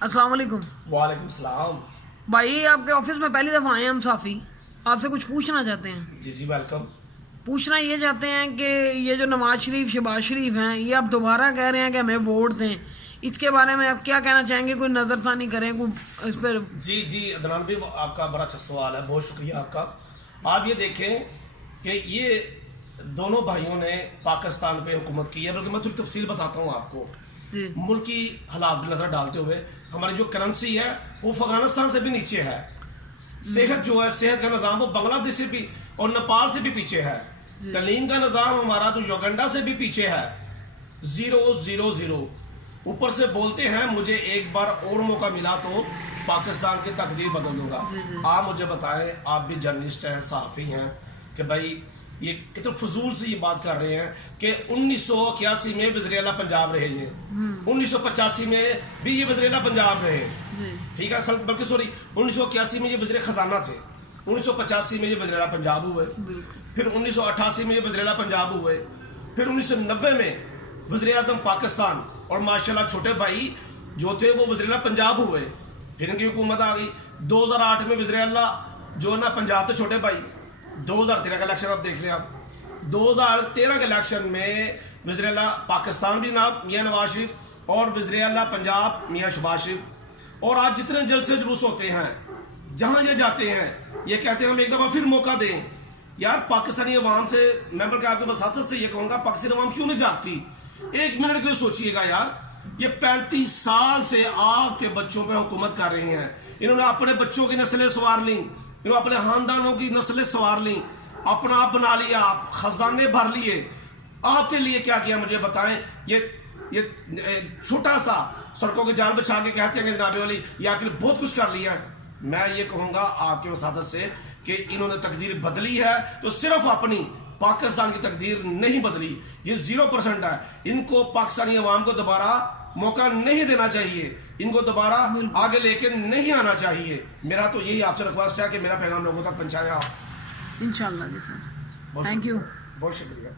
अस्सलाम वालेकुम। वालेकुम सलाम। भाई आपके ऑफिस में पहली दफ़ा आए हैं हम साफ़ी, आपसे कुछ पूछना चाहते हैं। जी जी वेलकम। पूछना ये चाहते हैं कि ये जो नवाज शरीफ शहबाज शरीफ हैं, ये आप दोबारा कह रहे हैं कि हमें वोट दें, इसके बारे में आप क्या कहना चाहेंगे? कोई नज़रसानी करें, कोई इस पर। जी जी अदनान भी आपका बड़ा अच्छा सवाल है, बहुत शुक्रिया आपका। आप ये देखें कि ये दोनों भाइयों ने पाकिस्तान पे हुकूमत की है, बल्कि मैं थोड़ी तफसील बताता हूँ आपको मुल्क की हालात भी नजर डालते हुए। हमारी जो करेंसी है वो अफगानिस्तान से भी नीचे है, सेहत जो है, सेहत का निज़ाम वो बांग्लादेश से भी और नेपाल से भी पीछे है, तलीम का निज़ाम हमारा तो युगांडा से भी पीछे है। 0-0-0 ऊपर से बोलते हैं मुझे एक बार और मौका मिला तो पाकिस्तान की तकदीर बदल दूंगा। आप मुझे बताएं, आप भी जर्नलिस्ट हैं, सहाफ़ी हैं, कि भाई ये कितने फजूल से ये बात कर रहे हैं कि 1981 में वज़ीर-ए-आला पंजाब रहे, ये 1985 में भी ये वज़ीर-ए-आला पंजाब रहे, ठीक है, बल्कि सॉरी 1981 में ये वज़ीर ख़जाना थे, 1985 में ये वज़ीर-ए-आला पंजाब हुए, फिर 1988 में ये वज़ीर-ए-आला पंजाब हुए, फिर 1990 में वज़ीर-ए-आज़म पाकिस्तान और माशाल्लाह छोटे भाई जो थे वो वज़ीर-ए-आला पंजाब हुए, फिर इनकी हुकूमत आ गई। 2008 में वज़ीर-ए-आला जो है ना पंजाब थे छोटे भाई। 2013 का इलेक्शन आप देख लें, आप 2013 के इलेक्शन में वज़ीर-ए-आला पाकिस्तान भी मियां नवाज शरीफ और वज़ीर-ए-आला पंजाब मियां शहबाज शरीफ। और आज जितने जलसे जुलूस होते हैं, जहां ये जाते हैं, ये कहते हैं हम एक दफ़ा फिर मौका दें। यार पाकिस्तानी अवाम से, मैं बल्कि आपकी वसातत से ये कहूँगा, पाकिस्तानी अवाम क्यों नहीं जागती? एक मिनट के लिए सोचिएगा यार, ये 35 साल से आपके बच्चों पर हुकूमत कर रहे हैं, इन्होंने अपने बच्चों की नस्लें संवार ली, इन्होंने अपने खानदानों की नस्लें संवार ली, अपना आप बना लिया, आप खजाने भर लिए। आपके लिए क्या किया मुझे बताएं? ये छोटा सा सड़कों के जाल बिछा के कहते हैं कि जनाबे वाली ये आपके लिए बहुत कुछ कर लिया है। मैं ये कहूँगा आपके वसादत से कि इन्होंने तकदीर बदली है तो सिर्फ अपनी, पाकिस्तान की तकदीर नहीं बदली। ये 0% है। इनको पाकिस्तानी अवाम को दोबारा मौका नहीं देना चाहिए, इनको दोबारा आगे लेके नहीं आना चाहिए। मेरा तो यही आपसे रिक्वेस्ट है कि मेरा पैगाम लोगों तक पहुंचाएं आप। इंशाल्लाह जी सर, थैंक यू, बहुत शुक्रिया।